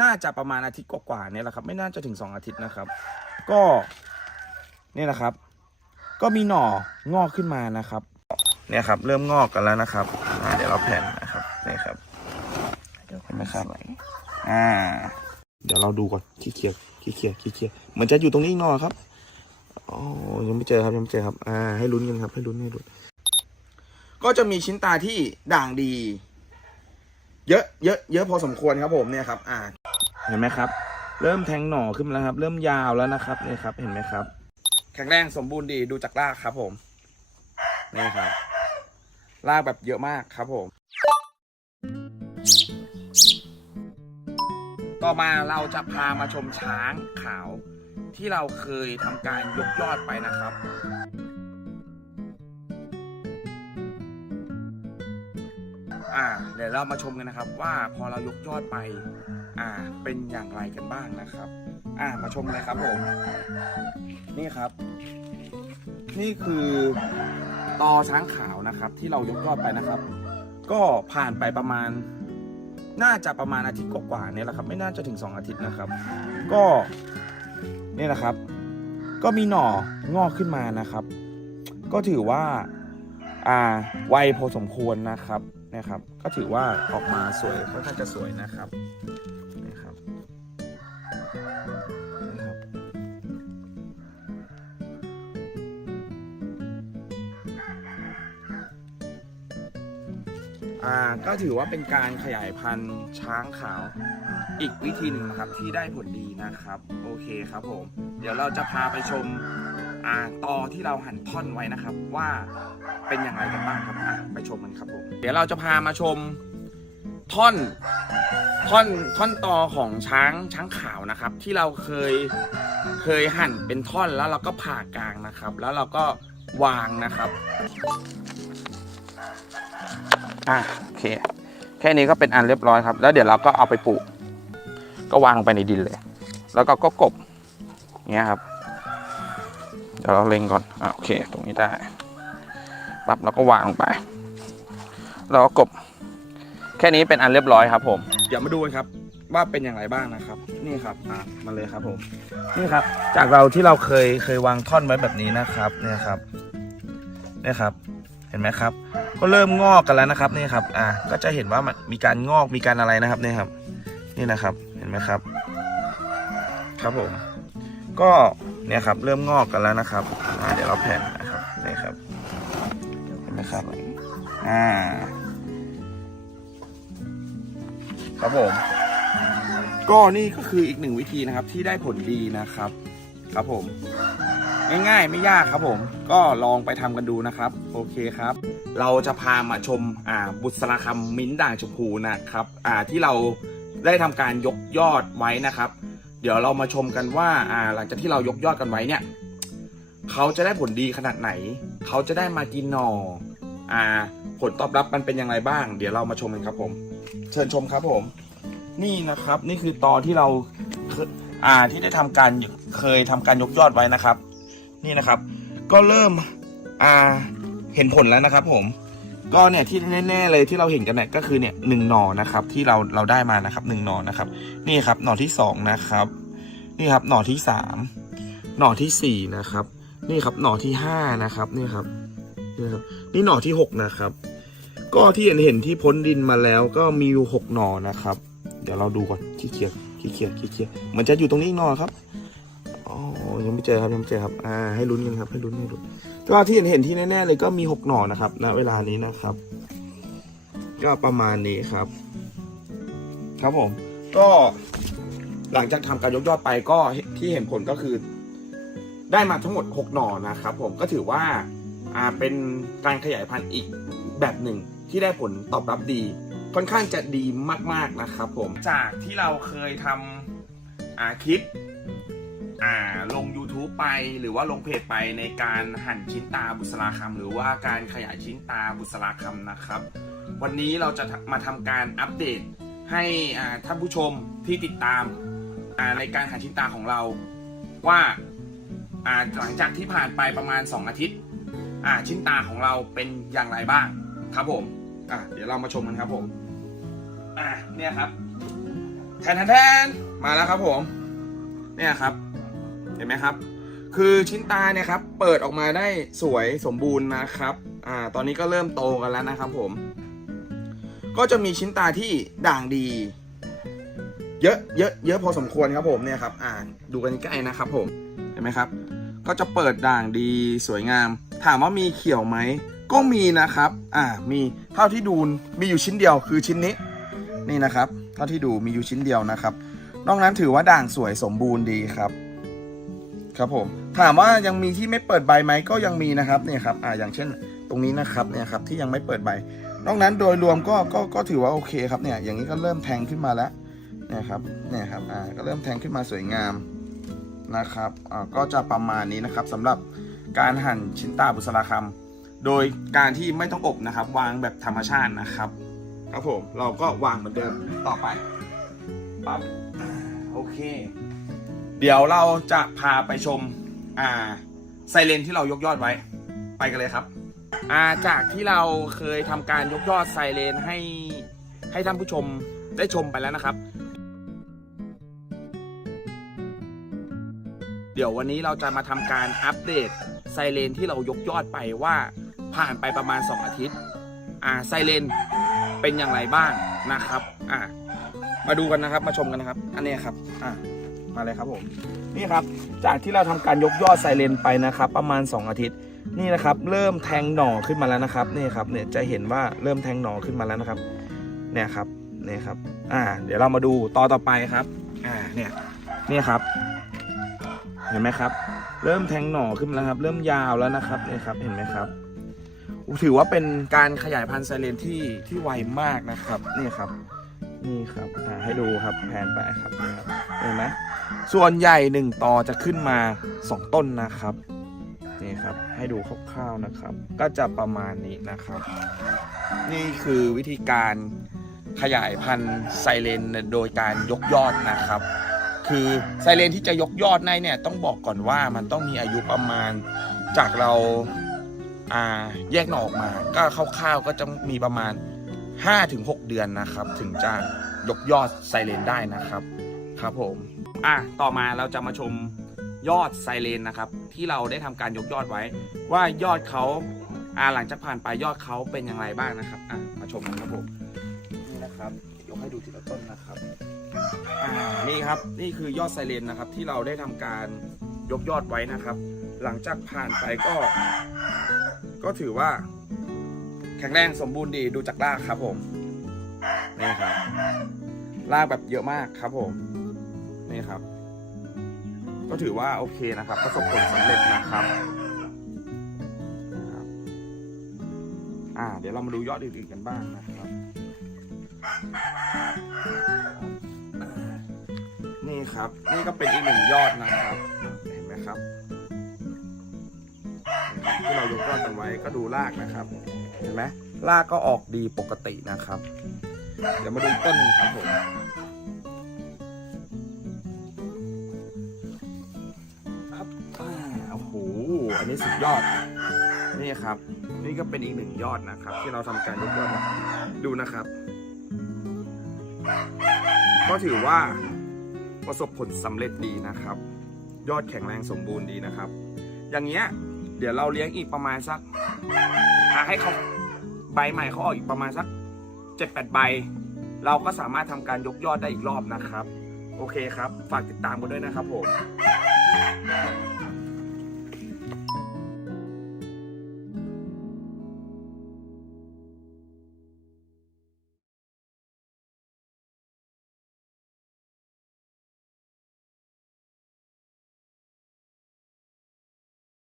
น่าจะประมาณอาทิตย์กว่าๆเนี่ยแหละครับ ไม่น่าจะถึงสองอาทิตย์นะครับ ก็เนี่ยนะครับ ก็มีหน่องอกขึ้นมานะครับ เนี่ยครับ เริ่มงอกกันแล้วนะครับอ่าเดี๋ยวเราแผ่นนะครับนี่ครับเห็นไหมครับอ่า เดี๋ยวเราดูก่อนขี้เกียจขี้เกียจขี้เกียจเหมือนจะอยู่ตรงนี้อีกหน่อครับอ๋อยังไม่เจอครับยังไม่เจอครับ อ่า ให้ลุ้นกันครับ ให้ลุ้นให้ลุ้นก็จะมีชิ้นตาที่ด่างดี เยอะเยอะเยอะพอสมควรครับผมเนี่ยครับ อ่า เห็นไหมครับ เริ่มแทงหน่อขึ้นมาแล้วครับ เริ่มยาวแล้วนะครับนี่ครับ เห็นไหมครับ แข็งแรงสมบูรณ์ดีดูจากรากครับผมนี่ครับรากแบบเยอะมากครับผม ต่อมาเราจะพามาชมช้างขาวที่เราเคยทำการยกยอดไปนะครับอ่าเดี๋ยวเรามาชมกันนะครับ ว่าพอเรายกยอดไป อ่าเป็นอย่างไรกันบ้างนะครับ อ่ามาชมเลยครับผมนี่ครับ นี่คือตอช้างขาวนะครับ ที่เรายกยอดไปนะครับ ก็ผ่านไปประมาณ น่าจะประมาณอาทิตย์กว่าๆเนี่ยแหละครับ ไม่น่าจะถึง 2 อาทิตย์นะครับ ก็นี่ยนะครับ ก็มีหน่องอกขึ้นมานะครับ ก็ถือว่าอ่าไวพอสมควรนะครับนะครับ ก็ถือว่าออกมาสวยค่อนข้างจะสวยนะครับ ก็ถือว่าเป็นการขยายพันธุ์ช้างขาวอีกวิธีหนึ่งนะครับที่ได้ผลดีนะครับ โอเคครับผม เดี๋ยวเราจะพาไปชมอ่าตอที่เราหั่นท่อนไว้นะครับ ว่าเป็นอย่างไรกันบ้างครับอะไปชมกันครับผมเดี๋ยวเราจะพามาชมท่อนท่อนท่อนตอของช้างช้างขาวนะครับ ที่เราเคยเคยหั่นเป็นท่อนแล้วเราก็ผ่ากลางนะครับ แล้วเราก็วางนะครับ อะโอเค แค่นี้ก็เป็นอันเรียบร้อยครับ แล้วเดี๋ยวเราก็เอาไปปลูก ก็วางไปในดินเลย แล้วก็ก็กบเงี้ยครับ เดี๋ยวเราเล็งก่อนอะโอเค ตรงนี้ได้ปั๊บแล้วก็วางลงไปแล้วก็กบ แค่นี้เป็นอันเรียบร้อยครับ ผม เดี๋ยวมาดูกันครับว่าเป็นอย่างไรบ้างนะครับ นี่ครับอะมาเลยครับผมนี่ครับ จากเราที่เราเคยเคยวางท่อนไว้แบบนี้นะครับ เนี่ยครับเนี่ยครับ เห็นไหมครับ ก็เริ่มงอกกันแล้วนะครับนี่ครับ อ่า ก็จะเห็นว่ามันมีการงอกมีการอะไรนะครับนี่ครับ นี่นะครับ เห็นไหมครับ ครับผม ก็เนี่ยครับ เริ่มงอกกันแล้วนะครับอ่าเดี๋ยวเราแผ่นนะครับนี่ครับ เห็นไหมครับ อ่า ครับผม ก็นี่ก็คืออีกหนึ่งวิธีนะครับที่ได้ผลดีนะครับ ครับผม ง่ายๆ ไม่ยากครับผม ก็ลองไปทำกันดูนะครับ โอเคครับ เราจะพามาชมอ่าบุษราคำมิ้นท์ด่างชมพูนะครับอ่าที่เราได้ทำการยกยอดไว้นะครับ เดี๋ยวเรามาชมกันว่าอ่าหลังจากที่เรายกยอดกันไว้เนี่ยเขาจะได้ผลดีขนาดไหน เขาจะได้มากินหน่ออ่า ผลตอบรับมันเป็นอย่างไรบ้าง เดี๋ยวเรามาชมกันครับผม เชิญชมครับผม นี่นะครับ นี่คือตอนที่เราอ่าที่ได้ทำการเคยทำการยกยอดไว้นะครับ นี่นะครับ ก็เริ่มอ่าเห็นผลแล้วนะครับ ผม ก็เนี่ยที่แน่ๆเลยที่เราเห็นกันเนี่ยก็คือเนี่ยหนึ่งหน่อนะครับ ที่เราเราได้มานะครับหนึ่งหน่อนะครับ นี่ครับหน่อที่สองนะครับ นี่ครับหน่อที่สามหน่อที่สี่นะครับ นี่ครับหน่อที่ห้านะครับนี่ครับนี่ครับนี่หน่อที่หกนะครับ ก็ที่เห็นเห็นที่พ้นดินมาแล้วก็มีอยู่หกหน่อนะครับ เดี๋ยวเราดูก่อนขี้เกียจขี้เกียจขี้เกียจเหมือนจะอยู่ตรงนี้อีกหน่อครับ ยังไม่เจอครับยังไม่เจอครับอ่าให้ลุ้นกันครับให้ลุ้นให้ลุ้นแต่ว่าที่เห็นเห็นที่แน่ๆเลยก็มีหกหน่อนะครับณเวลานี้นะครับ ก็ประมาณนี้ครับ ครับผม ก็หลังจากทำการยกยอดไปก็ที่เห็นผลก็คือ ได้มาทั้งหมดหกหน่อนะครับ ผมก็ถือว่าอ่าเป็นการขยายพันธุ์อีกแบบหนึ่งที่ได้ผลตอบรับดี ค่อนข้างจะดีมาก ๆนะครับ ผมจากที่เราเคยทำคลิปลง YouTube ไปหรือว่าลงเพจไปในการหั่นชิ้นตาบุษราคำหรือว่าการขยายชิ้นตาบุษราคำนะครับ วันนี้เราจะมาทำการอัปเดตให้ท่านผู้ชมที่ติดตามในการหั่นชิ้นตาของเราว่าหลังจากที่ผ่านไปประมาณ 2 อาทิตย์ชิ้นตาของเราเป็นอย่างไรบ้างครับผมเดี๋ยวเรามาชมกันครับผมเนี่ยครับแทนแทนมาแล้วครับผม เนี่ยครับ เห็นไหมครับ คือชิ้นตาเนี่ยครับ เปิดออกมาได้สวยสมบูรณ์นะครับ อ่า ตอนนี้ก็เริ่มโตกันแล้วนะครับผม ก็จะมีชิ้นตาที่ด่างดี เยอะเยอะเยอะพอสมควรครับผมเนี่ยครับ อ่าดูกันใกล้นะครับผม เห็นไหมครับ ก็จะเปิดด่างดีสวยงาม ถามว่ามีเขียวไหม ก็มีนะครับ อ่า มีเท่าที่ดูมีอยู่ชิ้นเดียวคือชิ้นนี้ นี่นะครับ เท่าที่ดูมีอยู่ชิ้นเดียวนะครับนอกนั้นถือว่าด่างสวยสมบูรณ์ดีครับ ครับผมถามว่ายังมีที่ไม่เปิดใบไหมก็ยังมีนะครับเนี่ยครับอ่าอย่างเช่นตรงนี้นะครับเนี่ยครับที่ยังไม่เปิดใบนอกนั้นโดยรวมก็ก็ก็ถือว่าโอเคครับเนี่ยอย่างนี้ก็เริ่มแทงขึ้นมาแล้วเนี่ยครับเนี่ยครับอ่าก็เริ่มแทงขึ้นมาสวยงามนะครับอ่าก็จะประมาณนี้นะครับสำหรับการหั่นชิ้นตาบุษราคำโดยการที่ไม่ต้องอบนะครับ วางแบบธรรมชาตินะครับ ครับผมเราก็วางเหมือนเดิมต่อไปปั๊บโอเค เดี๋ยวเราจะพาไปชม อ่า ไซเรนที่เรายกยอดไว้ ไปกันเลยครับ อ่า จากที่เราเคยทำการยกยอดไซเรนให้ ให้ท่านผู้ชมได้ชมไปแล้วนะครับ เดี๋ยววันนี้เราจะมาทำการอัปเดตไซเรนที่เรายกยอดไปว่าผ่านไปประมาณ 2 อาทิตย์ อ่า ไซเรนเป็นอย่างไรบ้างนะครับ อ่า มาดูกันนะครับ มาชมกันนะครับ อันนี้ครับ อ่า มาเลยครับผมนี่ครับจากที่เราทำการยกยอดไซเรนไปนะครับ ประมาณ 2 อาทิตย์นี่นะครับ เริ่มแทงหน่อขึ้นมาแล้วนะครับนี่ครับเนี่ยจะเห็นว่าเริ่มแทงหน่อขึ้นมาแล้วนะครับเนี่ยครับเนี่ยครับอ่าเดี๋ยวเรามาดูต่อต่อไปครับอ่าเนี่ยเนี่ยครับ เห็นไหมครับ เริ่มแทงหน่อขึ้นแล้วครับ เริ่มยาวแล้วนะครับเนี่ยครับเห็นไหมครับถือว่าเป็นการขยายพันธุ์ไซเรนที่ที่ไวมากนะครับนี่ครับนี่ครับให้ดูครับแผนไปครับนี่ครับเห็นไหม ส่วนใหญ่หนึ่งต่อจะขึ้นมาสองต้นนะครับนี่ครับให้ดูคร่าวๆนะครับ ก็จะประมาณนี้นะครับ นี่คือวิธีการขยายพันธุ์ไซเรนโดยการยกยอดนะครับ คือไซเรนที่จะยกยอดได้เนี่ยต้องบอกก่อนว่ามันต้องมีอายุประมาณจากเราแยกหน่อออกมา ก็คร่าวๆก็จะมีประมาณ 5-6 เดือนนะครับ ถึงจะยกยอดไซเรนได้นะครับ ครับผม อะต่อมาเราจะมาชมยอดไซเรนนะครับ ที่เราได้ทำการยกยอดไว้ ว่ายอดเขาอ่าหลังจากผ่านไปยอดเขาเป็นอย่างไรบ้างนะครับอะมาชมกันครับผมนี่นะครับยกให้ดูทีละต้นนะครับอ่านี่ครับนี่คือยอดไซเรนนะครับ ที่เราได้ทำการยกยอดไว้นะครับ หลังจากผ่านไปก็ ก็ถือว่า แข็งแรงสมบูรณ์ดีดูจากรากครับผมนี่ครับรากแบบเยอะมากครับผม นี่ครับ ก็ถือว่าโอเคนะครับ ประสบผลสำเร็จนะครับนะครับ อ่า เดี๋ยวเรามาดูยอดอื่นๆกันบ้างนะครับ นี่ครับ นี่ก็เป็นอีกหนึ่งยอดนะครับ เห็นไหมครับที่เรายกยอดกันไว้ก็ดูรากนะครับ เห็นไหมรากก็ออกดีปกตินะครับ เดี๋ยวมาดูต้นหนึ่งครับผม นี้สุดยอด นี่ครับ นี่ก็เป็นอีกหนึ่งยอดนะครับ ที่เราทำการยกยอดมาดูนะครับ ก็ถือว่าประสบผลสำเร็จดีนะครับ ยอดแข็งแรงสมบูรณ์ดีนะครับ อย่างเงี้ยเดี๋ยวเราเลี้ยงอีกประมาณสักให้เขาใบใหม่เขาออกอีกประมาณสักเจ็ดแปดใบ เราก็สามารถทำการยกยอดได้อีกรอบนะครับ โอเคครับ ฝากติดตามกันด้วยนะครับผม